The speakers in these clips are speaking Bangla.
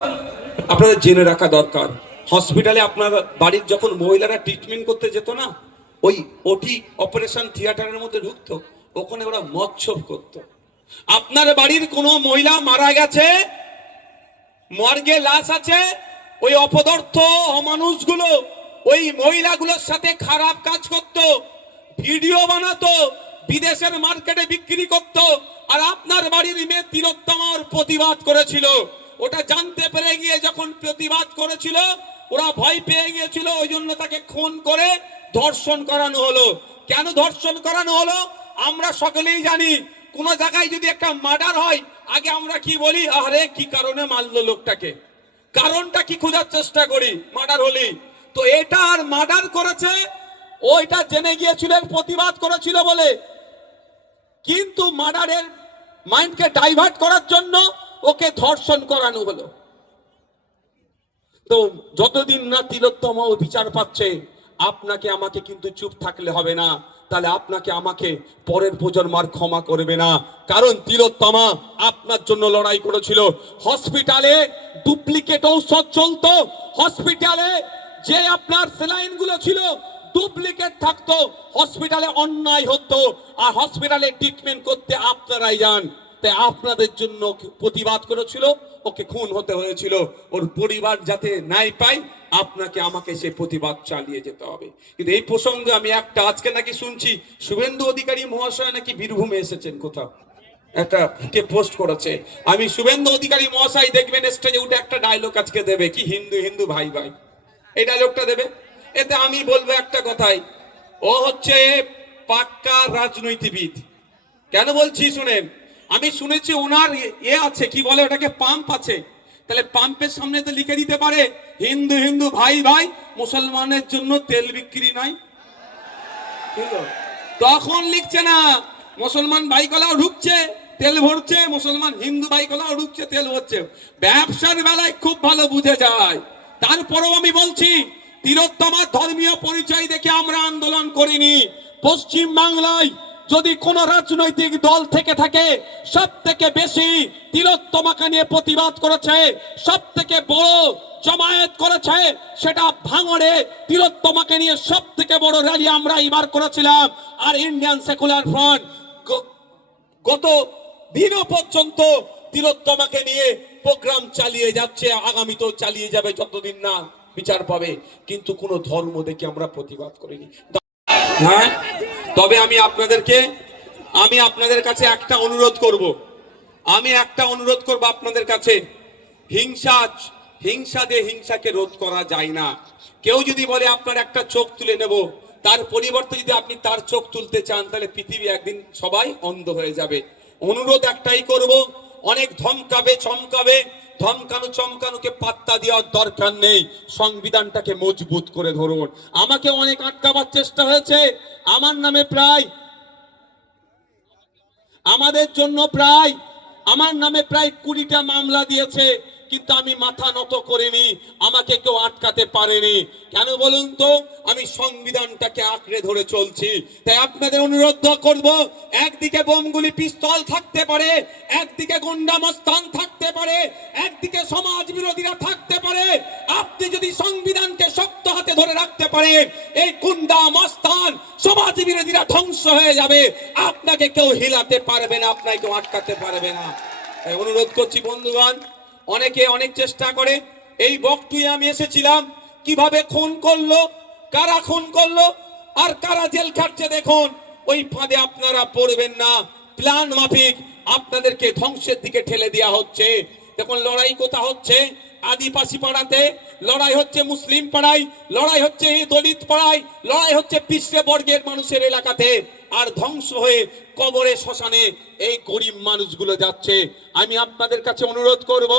আপনাদের জেনে রাখা দরকার, হসপিটালে আপনার বাড়ির যখন মহিলারা ট্রিটমেন্ট করতে যেত না, ওই ওটি অপারেশন থিয়েটারের মধ্যে ঢুকতো, ওখানে ওরা মৎসব করতো। আপনার বাড়ির কোনো মহিলা মারা গেছে, মর্গে লাশ আছে, ওই অপদার্থ অমানুষগুলো ওই মহিলাগুলোর সাথে খারাপ কাজ করত, ভিডিও বানাতো, বিদেশের মার্কেটে বিক্রি করত। আর আপনার বাড়ির মেয়ে তিলোত্তমার প্রতিবাদ করেছিল। ওটা জানতে পেরে গিয়ে যখন প্রতিবাদ করেছিল, ওরা ভয় পেয়ে গিয়েছিল, ওই জন্য তাকে খুন করে ধর্ষণ করানো হলো। কেন ধর্ষণ করানো হলো আমরা সকলেই জানি। কোন জায়গায় যদি একটা মার্ডার হয়, আগে আমরা কি বলি, আরে কি কারণে মারলো লোকটাকে, কারণটা কি খোঁজার চেষ্টা করি মার্ডার হলি। তো এটা আর মার্ডার করেছে, ওইটা জেনে গিয়েছিল, প্রতিবাদ করেছিল বলে, কিন্তু মার্ডারের মাইন্ডকে ডাইভার্ট করার জন্য ওকে ধর্ষণ করানো হলো। তো যতদিন না তিলোত্তমা বিচার পাচ্ছে, আপনাকে আমাকে কিন্তু চুপ থাকলে হবে না, তাহলে আপনাকে আমাকে পরের প্রজন্ম আর ক্ষমা করবে না। কারণ তিলোত্তমা আপনার জন্য লড়াই করেছিল। হসপিটালে ডুপ্লিকেট ঔষধ চলতো, হসপিটালে যে আপনার স্যালাইন গুলো ছিল ডুপ্লিকেট থাকতো, হসপিটালে অন্যায় হতো, আর হসপিটালে ট্রিটমেন্ট করতে আপনারাই যান। তাই আপনাদের জন্য প্রতিবাদ করেছিল, ওকে খুন হতে হয়েছিল। ওর পরিবার যাতে নাই পায়, আপনাকে আমাকে সে প্রতিবাদ চালিয়ে যেতে হবে। কিন্তু এই প্রসঙ্গে আমি একটা, আজকে নাকি শুনছি শুভেন্দু অধিকারী মহাশয় নাকি বীরভূমে এসেছেন, কোথাও একটা কে পোস্ট করেছে। আমি শুভেন্দু অধিকারী মহাশয় দেখবেন স্টেজে উঠে একটা ডায়লগ আজকে দেবে, কি হিন্দু হিন্দু ভাই ভাই, এই ডায়লগটা দেবে। এতে আমি বলবো একটা কথাই, ও হচ্ছে পাক্কা রাজনৈতিকবিদ। কেন বলছি শুনেন, আমি শুনেছি ওনার আছে, কি বলে ওটাকে, পাম্প আছে। তাহলে পাম্পের সামনে তো লিখে দিতে পারে হিন্দু হিন্দু ভাই ভাই, মুসলমানের জন্য তেল বিক্রি নাই। তখন লিখছে না, মুসলমান ভাইকলাও ঢুকছে তেল ভরছে, মুসলমান হিন্দু ভাইকলাও ঢুকছে তেল ভরছে। ব্যবসার বেলায় খুব ভালো বুঝে যায়। তারপরেও আমি বলছি, তিলোত্তমার ধর্মীয় পরিচয় দেখে আমরা আন্দোলন করিনি। পশ্চিম বাংলায় যদি কোন রাজনৈতিক দল থেকে থাকে, সব থেকে বেশি তিলোত্তমাকে নিয়ে প্রতিবাদ করেছে, সব থেকে বড় জমায়েত করেছে, সেটা ভাঙড়ে তিলোত্তমাকে নিয়ে সব থেকে বড় র্যালি আমরা এবার করেছিলাম। আর ইন্ডিয়ান সেকুলার ফ্রন্ট গত দিনও পর্যন্ত তিলোত্তমাকে নিয়ে প্রোগ্রাম চালিয়ে যাচ্ছে, আগামীতেও চালিয়ে যাবে যতদিন না বিচার পাবে। কিন্তু কোন ধর্ম দেখে আমরা প্রতিবাদ করিনি। হ্যাঁ, তবে আমি আপনাদের কাছে একটা অনুরোধ করব, আপনাদের কাছে, হিংসা দিয়ে হিংসাকে রোধ করা যায় না। কেউ যদি বলে আপনার একটা চোখ তুলে নেব, তার পরিবর্তে যদি আপনি তার চোখ তুলতে চান, তাহলে পৃথিবী একদিন সবাই অন্ধ হয়ে যাবে। অনুরোধ একটাই করব, অনেক ধমকাবে চমকাবে, ধমকানো চমকানোকে পাত্তা দেওয়ার দরকার নেই, সংবিধানটাকে মজবুত করে ধরুন। আমাকে অনেক আটকাবার চেষ্টা হয়েছে, আমার নামে আমার নামে প্রায় 20টা মামলা দিয়েছে, কিন্তু আমি মাথা নত করিনি, আমাকে কেউ আটকাতে পারেনি। কেন বলুন তো, আমি সংবিধানটাকে আঁকড়ে ধরে চলছি। তাই আপনাদের অনুরোধ করব, একদিকে বোমগুলি পিস্তল থাকতে পারে, একদিকে গুন্ডা মস্তান থাকতে পারে, একদিকে সমাজ বিরোধীরা থাকতে পারে, আপনি যদি সংবিধানকে শক্ত হাতে ধরে রাখতে পারেন, এই গুন্ডা মস্তান সমাজ বিরোধীরা ধ্বংস হয়ে যাবে, আপনাকে কেউ হিলাতে পারবে না, আপনাকে কেউ আটকাতে পারবে না। তাই অনুরোধ করছি বন্ধুগণ, অনেকে অনেক চেষ্টা করে, এই বকটুয়ে আমি এসেছিলাম, কিভাবে খুন করলো, কারা খুন করলো, আর কারা জেল খাটছে দেখুন, ওই ফাঁদে আপনারা পড়বেন না। প্ল্যান মাফিক আপনাদেরকে ধ্বংসের দিকে ঠেলে দেওয়া হচ্ছে। দেখুন লড়াই কোথা হচ্ছে, আদিবাসী পাড়াতে লড়াই হচ্ছে, মুসলিম পাড়ায় লড়াই হচ্ছে, দলিত পাড়ায় লড়াই হচ্ছে, পিছড়ে বর্গের মানুষের এলাকাতে, আর ধ্বংস হয়ে কবরে শ্মশানে এই গরিব মানুষগুলো যাচ্ছে। আমি আপনাদের কাছে অনুরোধ করব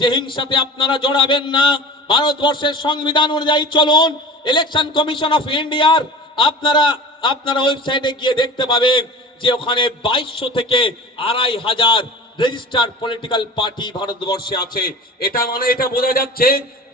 যে হিংসাতে আপনারা জড়াবেন না, ভারতবর্ষের সংবিধান অনুযায়ী চলুন। ইলেকশন কমিশন অফ ইন্ডিয়ার আপনারা ওয়েবসাইটে গিয়ে দেখতে পাবেন যে ওখানে 2200 থেকে 2500 রেজিস্টার্ড পলিটিক্যাল পার্টি ভারতবর্ষে আছে। এটা মানে এটা বোঝা যাচ্ছে,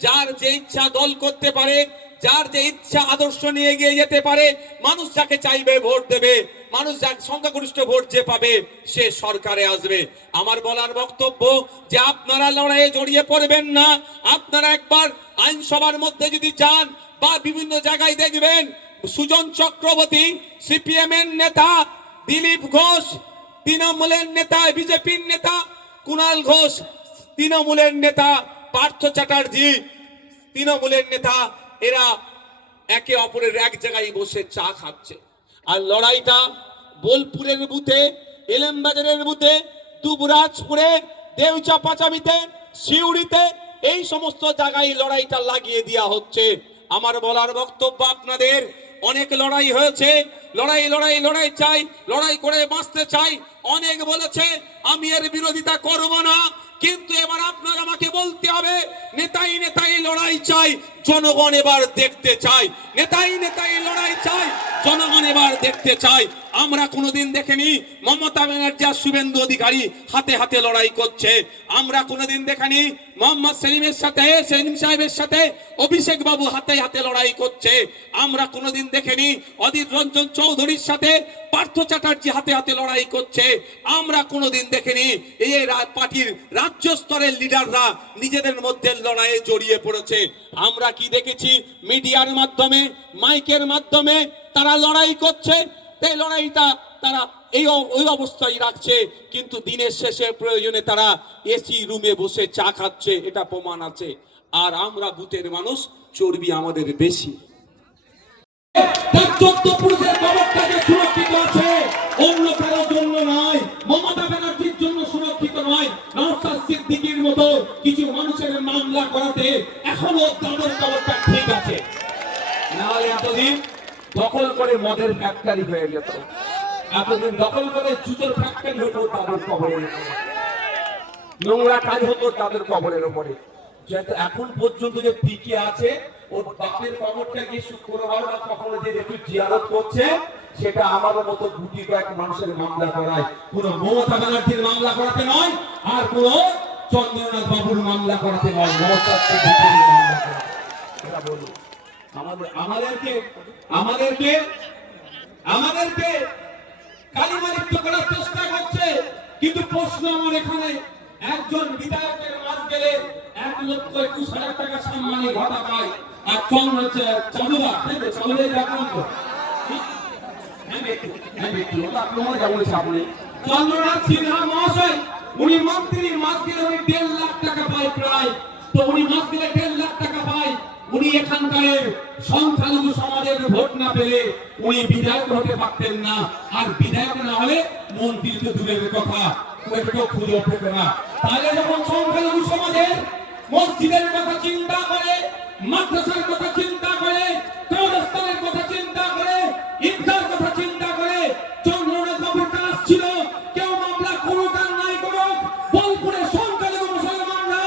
যার যে ইচ্ছা দল করতে পারে, যার যে ইচ্ছা আদর্শ নিয়ে এগিয়ে যেতে পারে, মানুষ যাকে চাইবে ভোট দেবে, মানুষ যার সংখ্যাগরিষ্ঠ ভোট যে পাবে সে সরকারে আসবে। আমার বলার বক্তব্য যে আপনারা লড়াইয়ে জড়িয়ে পড়বেন না। আপনারা একবার আইনসভার মধ্যে যদি যান বা বিভিন্ন জায়গায় দেখবেন, সুজন চক্রবর্তী সিপিএম এর নেতা, দিলীপ ঘোষ তৃণমূলের নেতা, বিজেপির নেতা কুণাল ঘোষ তৃণমূলের নেতা, পার্থ চ্যাটার্জি তৃণমূলের নেতা, এরা একে অপরের এক জায়গায় বসে চা খাচ্ছে। আর লড়াইটা বোলপুরের বুথে, এলেমবাজারের বুথে, দুবরাজপুরে, দেউচাপাচামিতে, সিউড়িতে, এই সমস্ত জায়গায় লড়াইটা লাগিয়ে দেওয়া হচ্ছে। আমার বলার বক্তব্য আপনাদের, অনেক লড়াই হয়েছে, লড়াই লড়াই লড়াই চাই, লড়াই করে বাঁচতে চাই। অনেক বলেছে, আমি এর বিরোধিতা করব না, কিন্তু এবার আপনার আমাকে বলতে হবে, নেতাই নেতাই লড়াই চাই, জনগণ এবার দেখতে চাই। নেতাই নেতাই লড়াই চাই, জনগণ এবার দেখতে চাই। আমরা কোনোদিন দেখিনি মমতা ব্যানার্জি আর শুভেন্দু অধিকারী হাতে হাতে লড়াই করছে। আমরা কোনোদিন দেখিনি মোহাম্মদ সেলিমের সাথে, সেলিম সাহেবের সাথে অভিষেক বাবু হাতে হাতে লড়াই করছে। আমরা কোনোদিন দেখিনি অধীর রঞ্জন চৌধুরীর সাথে পার্থ চ্যাটার্জি হাতে হাতে লড়াই করছে। আমরা কোনোদিন দেখিনি এই পার্টির রাজ্য স্তরের লিডাররা নিজেদের মধ্যে লড়াইয়ে জড়িয়ে পড়েছে। আমরা কি দেখেছি, মিডিয়ার মাধ্যমে, মাইকের মাধ্যমে তারা লড়াই করছে। এই লড়াইটা তারা ওই অবস্থায় রাখছে, কিন্তু দিনের শেষে প্রয়োজনে তারা এসি রুমে বসে চা খাচ্ছে, এটা প্রমাণ আছে। আর আমরা বুথের মানুষ, চর্বি আমাদের বেশি। সুরক্ষিত আছে, অন্য কারোর জন্য নয়, মমতা ব্যানার্জির জন্য সুরক্ষিত নয়। নওশাদ সিদ্দিকীর মতো কিছু মানুষের মামলা করাতে এখনো দাদর খবরটা ঠিক আছে, নাহলে এতদিন দখল করে মদের ফ্যাক্টরি হয়ে যেত, এতদিন দখল করে জুতোর ফ্যাক্টরি হতো তাদের কবরের, নোংরা কাজ হতো তাদের কবরের উপরে। যেহেতু এখন পর্যন্ত যে টিকে আছে, ওর বাপের কবরটা গিয়ে শুক্রবার বা কখনো যে একটু জিয়ারত করছে, সেটা আমাদের মতো গুটি কয়েক মানুষের মামলা করায়, কোন মমতা ব্যানার্জির মামলা করাতে নয়, আর কোন চন্দ্রনাথ বাবুর মামলা করাতে নয়, নওশাদ সিদ্দিকীর মামলা করাতে। এটা বলুন, আমাদেরকে কালিমালিপ্ত করার চেষ্টা করছে। কিন্তু প্রশ্ন আমার এখানে, একজন বিধায়কের মাস গেলে 1,21,000 টাকা সম্মানী ভাতা পায়, আর চন্দ্রনাথ সিনহা মহাশয়, উনি মন্ত্রীর মাস গেলে উনি 1.5 লাখ টাকা পায় প্রায়। তো উনি মাস গেলে 1.5 লাখ টাকা পায়, উনি এখানকার সংখ্যালঘু সমাজের ভোট না পেলে উনি বিধায়ক হতে পারতেন না। আর বিধায়ক না হলে মন্ত্রী তো দূরের কথা, একটু খুঁজে পেতে না। তাহলে যখন সংখ্যালঘু সমাজের মসজিদের কথা চিন্তা করে, মাদ্রাসার কথা চিন্তা করে, কবরস্থানের কথা চিন্তা করে, ঈদগাহর কথা চিন্তা করে, চন্দ্রনাথ বাবুর কাজ ছিল কেউ মামলা করুক আর নাই করুক, বোলপুরে সংখ্যালঘু মুসলমানরা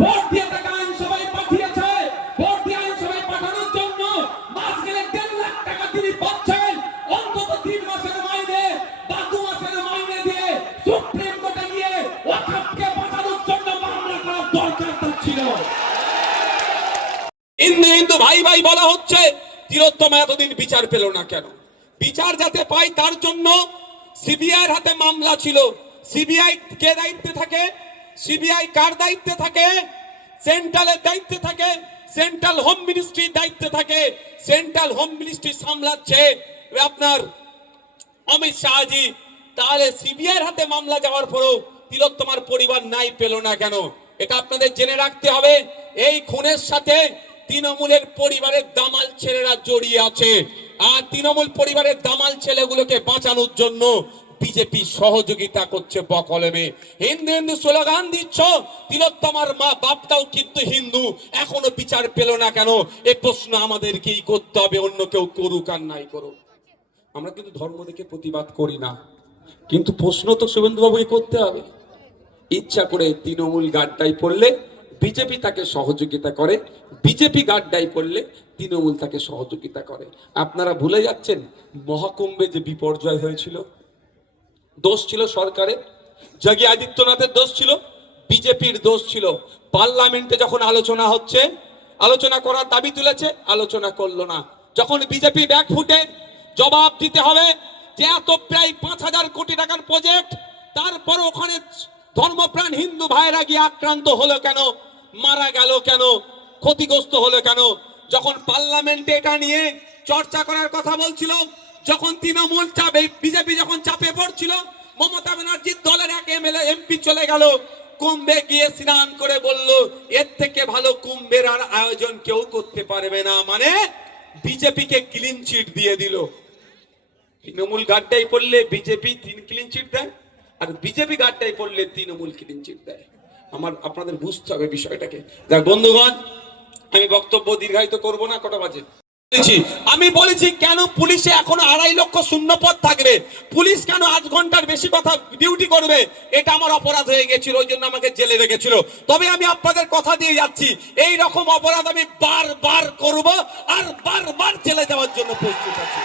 ভোট দিয়ে তাকে আইনসভায় পাঠিয়েছে। ভোট দিয়ে আইনসভায় পাঠানোর জন্য মাস গেলে 1.5 লাখ টাকা তিনি পাচ্ছেন। অন্তত 3 মাসের মাইনে বা 2 মাসের মাইনে দিয়ে সুপ্রিম কোর্টে গিয়ে ওয়াকফকে বাঁচানোর জন্য মামলা করার দরকার ছিল। হিন্দু ভাই ভাই বলা হচ্ছে, তিলোত্তমা এতদিন বিচার পেল না কেন? বিচার যাতে পায় তার জন্য সিবিআইয়ের হাতে মামলা ছিল। সিবিআই কে দায়িত্বে থাকে? সিবিআই কার দায়িত্বে থাকে? সেন্ট্রালের দায়িত্বে থাকে, সেন্ট্রাল হোম মিনিস্ট্রির দায়িত্বে থাকে। সেন্ট্রাল হোম মিনিস্ট্রি সামলাচ্ছে আপনার অমিত শাহজি। তাহলে সিবিআইয়ের হাতে মামলা যাওয়ার পরেও তিলোত্তমার পরিবার নাই পেল না কেন? এটা আপনাদের জেনে রাখতে হবে। এই খুনের সাথে তৃণমূলের পরিবারের দামাল ছেলেরা জড়িয়ে আছে, আর তৃণমূল পরিবারের দামাল ছেলেগুলোকে বাঁচানোর জন্য বিজেপি সহযোগিতা করছে বকলমে। হিন্দু হিন্দু স্লোগান দিচ্ছ, তিলোত্তমার মা বাপটাও কিন্তু হিন্দু, এখনো বিচার পেল না কেন? এই প্রশ্ন আমাদেরকেই করতে হবে, অন্য কেউ করুক আর নাই করুক। আমরা কিন্তু ধর্ম দেখে প্রতিবাদ করি না, কিন্তু প্রশ্ন তো শুভেন্দু বাবুকে করতে হবে। ইচ্ছা করে তৃণমূল গাড্ডায় পড়লে বিজেপি তাকে সহযোগিতা করে, বিজেপি গাড্ডায় পড়লে তৃণমূল তাকে সহযোগিতা করে। আপনারা ভুলে যাচ্ছেন মহাকুম্ভে যে বিপর্যয় হয়েছিল, দোষ ছিল সরকারের, যোগী আদিত্যনাথের দোষ ছিল, বিজেপির দোষ ছিল। পার্লামেন্টে যখন আলোচনা হচ্ছে, আলোচনা করার দাবি তুলেছে, আলোচনা করলো না। যখন বিজেপি ব্যাক ফুটে জবাব দিতে হবে যে এত প্রায় 5,000 কোটি টাকার প্রজেক্ট, তারপর ওখানে ধর্মপ্রাণ হিন্দু ভাইরা গিয়ে আক্রান্ত হলো কেন, মারা গেল কেন, ক্ষতিগ্রস্ত হলো কেন? যখন পার্লামেন্টে এটা নিয়ে চর্চা করার কথা বলছিল, যখন তৃণমূল চাপে বিজেপি যখন চাপে পড়ছিল, মমতা ব্যানার্জির দলের এক এমএলএ এমপি চলে গেল কুম্ভে গিয়ে স্নান করে বলল এর থেকে ভালো কুম্ভের আর আয়োজন কেউ করতে পারবে না, মানে বিজেপিকে ক্লিন চিট দিয়ে দিল। তৃণমূল গাড্ডায় পড়লে বিজেপি ক্লিন চিট দেয়, আর বিজেপি গাড্ডায় পড়লে তৃণমূল ক্লিন চিট দেয়। আপনাদের বুঝতে হবে বিষয়টাকে। যাক বন্ধুগণ, আমি বক্তব্য দীর্ঘায়িত করব না, কটা বাজে? আমি বলেছি কেন পুলিশে এখনো 2.5 লক্ষ শূন্য পদ থাকবে, পুলিশ কেন 8 ঘন্টার বেশি কথা ডিউটি করবে, এটা আমার অপরাধ হয়ে গেছিল, ওই জন্য আমাকে জেলে রেখেছিল। তবে আমি আপনাদের কথা দিয়ে যাচ্ছি, এই রকম অপরাধ আমি বারবার করব, আর বারবার জেলে যাওয়ার জন্য প্রস্তুত আছি।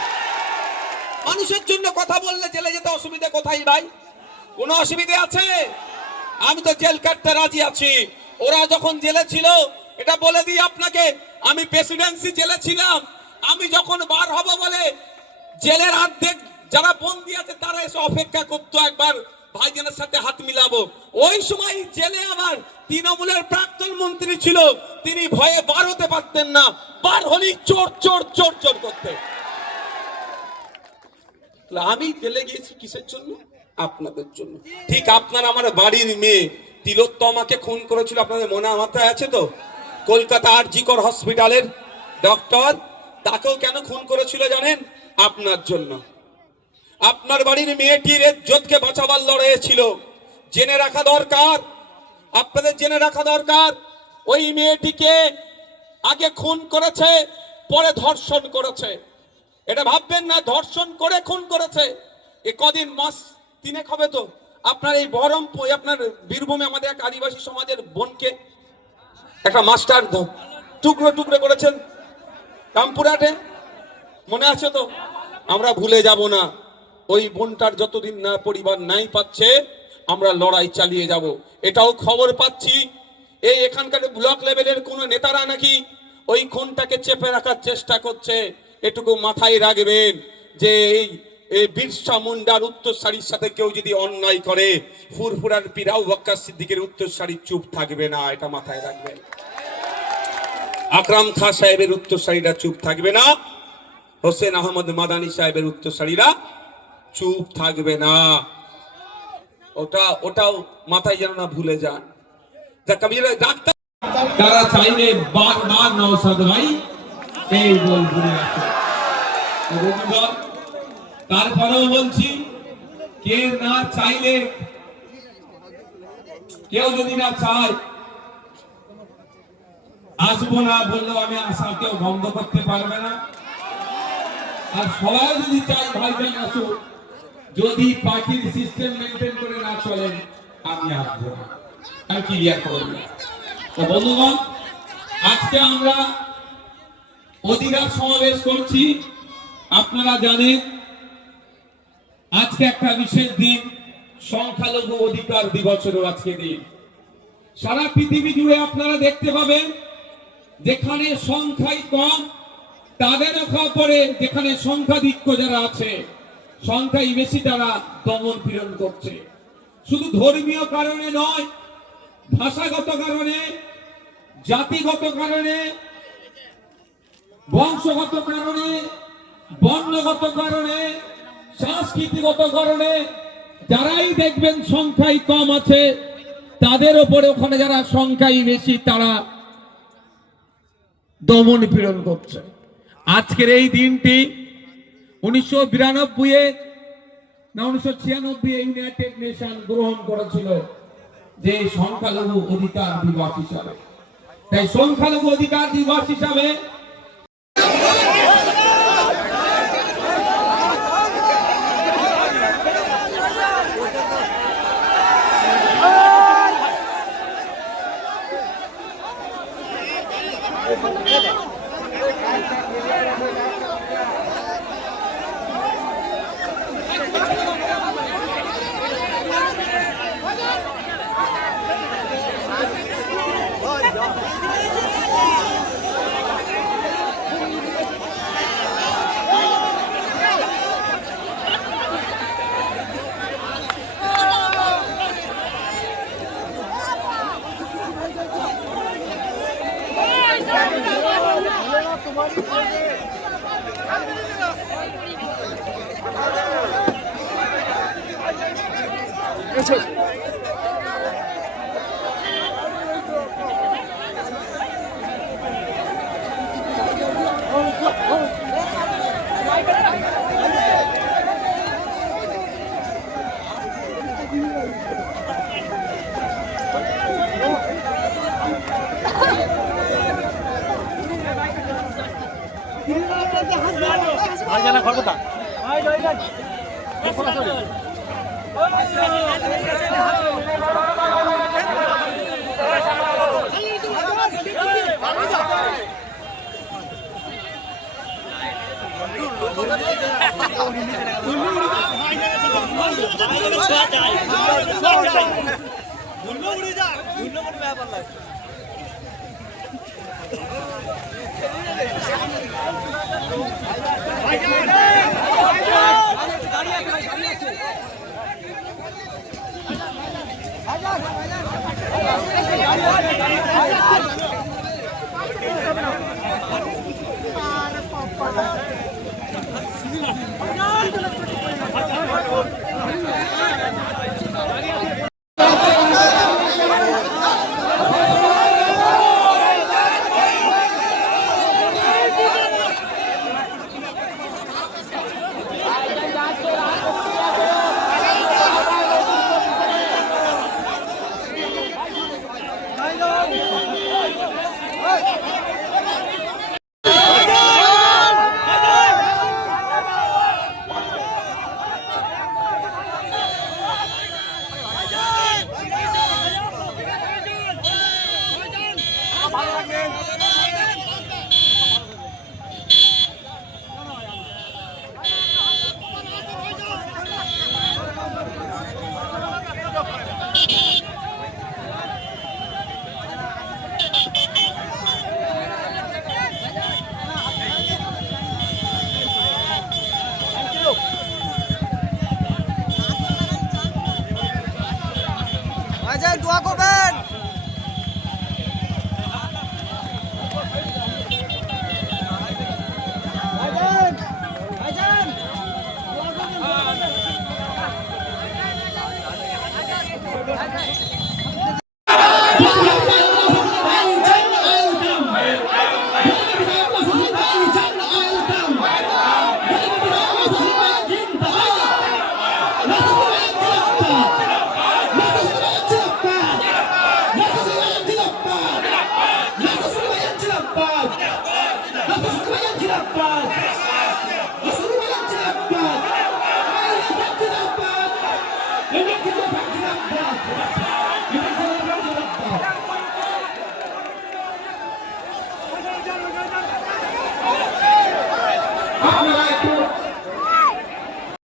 মানুষের জন্য কথা বললে জেলে যেতে অসুবিধা কোথায় ভাই? কোনো অসুবিধা আছে? আমি তো জেল কাটতে রাজি আছি। ওরা যখন জেলে ছিল, এটা বলে দিই আপনাকে, আমি প্রেসিডেন্সি জেলে ছিলাম। আমি যখন বার হব বলে জেলের অর্ধেক যারা বন্দী আছে তারা এসে অপেক্ষা করতো একবার ভাইজানের সাথে হাত মিলাবো। ওই সময় জেলে আমার তৃণমূলের প্রাক্তন মন্ত্রী ছিল, তিনি ভয়ে বার হতে পারতেন না, বার হলেই চোর চোর চোর চোর করতে। আমি জেলে গিয়েছি কিসের জন্য? আপনাদের জন্য। ঠিক আপনার আমার বাড়ির মেয়ে তিলোত্তমাকে খুন করেছিল, আপনাদের মনে মাথায় আছে তো? কলকাতা আর.জি. কর হসপিটালের ডক্টর, তাকেও কেন খুন করেছিল জানেন? আপনার জন্য। আপনার বাড়ির মেয়েটির ইজ্জতকে বাঁচাবার লড়াই ছিল। জেনে রাখা দরকার, আপনাদের জেনে রাখা দরকার, ওই মেয়েটিকে আগে খুন করেছে, পরে ধর্ষণ করেছে। এটা ভাববেন না ধর্ষণ করে খুন করেছে। এ কদিন মাস 3 হবে তো আপনার এই বহরমপুর, আপনার বীরভূমে আমাদের এক আদিবাসী সমাজের বোনকে একটা মাস্টার টুকরো টুকরো করেছেন রামপুরহাটে, মনে আছে তো? আমরা ভুলে যাব না। ওই বোনটার যতদিন না পরিবার নাই পাচ্ছে, আমরা লড়াই চালিয়ে যাব। এটাও খবর পাচ্ছি, এই এখানকার ব্লক লেভেলের কোন নেতারা নাকি ওই খুনটাকে চেপে রাখার চেষ্টা করছে। এটুকু মাথায় রাখবেন যে এই বিরসা মুন্ডার উত্তরসারির সাথে কেউ যদি অন্যায় করে, ফুরফুরার পিরাউ বক্কা সিদ্দিকের উত্তরসারি চুপ থাকবে না, এটা মাথায় রাখবেন। আকরাম খান সাহেবের উত্তরসারিরা চুপ থাকবে না, হোসেন আহমদ মাদানী সাহেবের উত্তরসারিরা চুপ থাকবে না। ওটাও মাথায় যেন না ভুলে যান। ডাক্তার তারা চাইলে বারবার নওশাদ ভাই এই বোলপুরে আছে। তারপরেও বলছি, কে না চাইলে, কেউ যদি না চায় আসবো না বললেও আমি আশা কেউ বন্ধ করতে পারবে না। আর সবাই যদি চাই ভাইজান আসুক, যদি পার্টির সিস্টেম মেনটেন করে না চলেন আমি আসবো না, আমি ক্লিয়ার করবো। তো বন্ধুগণ, আজকে আমরা অধিকার সমাবেশ করছি। আপনারা জানেন আজকে একটা বিশেষ দিন, সংখ্যালঘু অধিকার দিবসেরও আজকে দিন। সারা পৃথিবী জুড়ে আপনারা দেখতে পাবেন যেখানে সংখ্যাই কম তাদের পরে, যেখানে সংখ্যাধিক্য যারা আছে সংখ্যাই বেশি, তারা দমন পীড়ন করছে। শুধু ধর্মীয় কারণে নয়, ভাষাগত কারণে, জাতিগত কারণে, বংশগত কারণে, বর্ণগত কারণে, সাংস্কৃতিগত কারণে যারাই দেখবেন সংখ্যাই কম আছে তাদের উপরে ওখানে যারা সংখ্যাই বেশি তারা দমন পীড়ন করছে। আজকের এই দিনটি 1992 না 1996 ইউনাইটেড নেশন গ্রহণ করেছিল যে সংখ্যালঘু অধিকার দিবস হিসাবে। তাই সংখ্যালঘু অধিকার দিবস হিসাবে দোয়া করবেন।